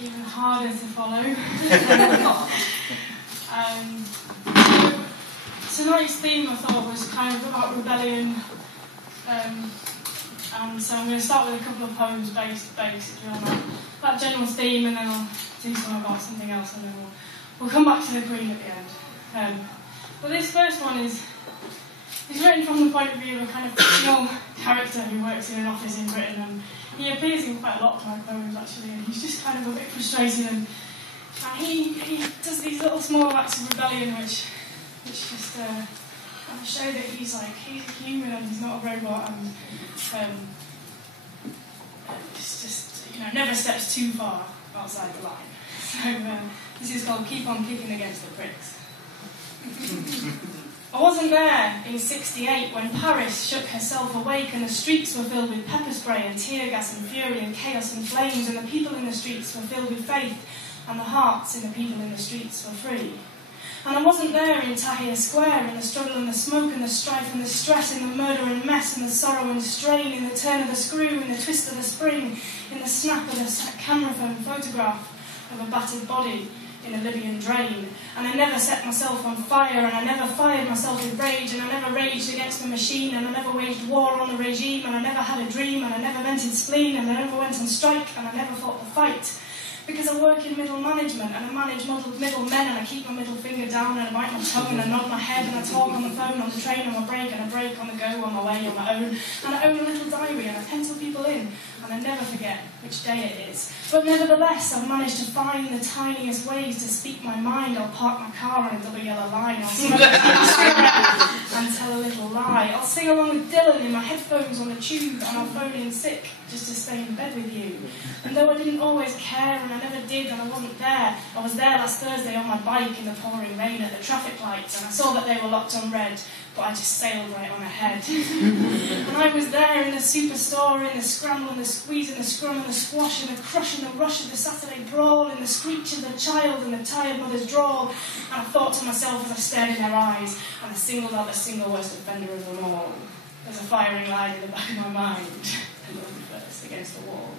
even harder to follow. Tonight's theme, I thought, was kind of about rebellion, and so I'm going to start with a couple of poems based basically on that general theme, and then I'll do something about something else, and then we'll come back to the Queen at the end. But this first one is written from the point of view of a kind of fictional character who works in an office in Britain, and he appears in quite a lot of my poems actually, and he's just kind of a bit frustrated, and he does these little small acts of rebellion which just kind of show that he's a human and he's not a robot, and it's just, never steps too far outside the line. So this is called Keep On Kicking Against the Pricks. I wasn't there in '68 when Paris shook herself awake and the streets were filled with pepper spray and tear gas and fury and chaos and flames, and the people in the streets were filled with faith and the hearts in the people in the streets were free. And I wasn't there in Tahrir Square in the struggle and the smoke and the strife and the stress, in the murder and mess and the sorrow and strain, in the turn of the screw, in the twist of the spring, in the snap of the camera phone photograph of a battered body in a Libyan drain. And I never set myself on fire, and I never fired myself with rage, and I never raged against the machine, and I never waged war on the regime, and I never had a dream, and I never vented spleen, and I never went on strike, and I never fought the fight. Because I work in middle management, and I manage middle men, and I keep my middle finger down, and I bite my tongue, and I nod my head, and I talk on the phone, on the train, on my break, and I break on the go, on my way, on my own. And I own a little diary, and I pencil people in, and I never forget which day it is. But nevertheless, I've managed to find the tiniest ways to speak my mind. I'll park my car on a double yellow line, I'll smoke and tell a little lie. I'll sing along with Dylan in my headphones on the tube, and I'll phone in sick just to stay in bed with you. And though I didn't always care, and I never did, and I wasn't there, I was there last Thursday on my bike in the pouring rain at the traffic lights, and I saw that they were locked on red, but I just sailed right on ahead. And I was there in the superstore, in the scramble and the squeeze and the scrum and the squash and the crush and the rush of the Saturday brawl, in the screech of the child and the tired mother's drawl. And I thought to myself as I stared in their eyes, and I singled out the single worst offender of them all. There's a firing line in the back of my mind. I love you first against the wall.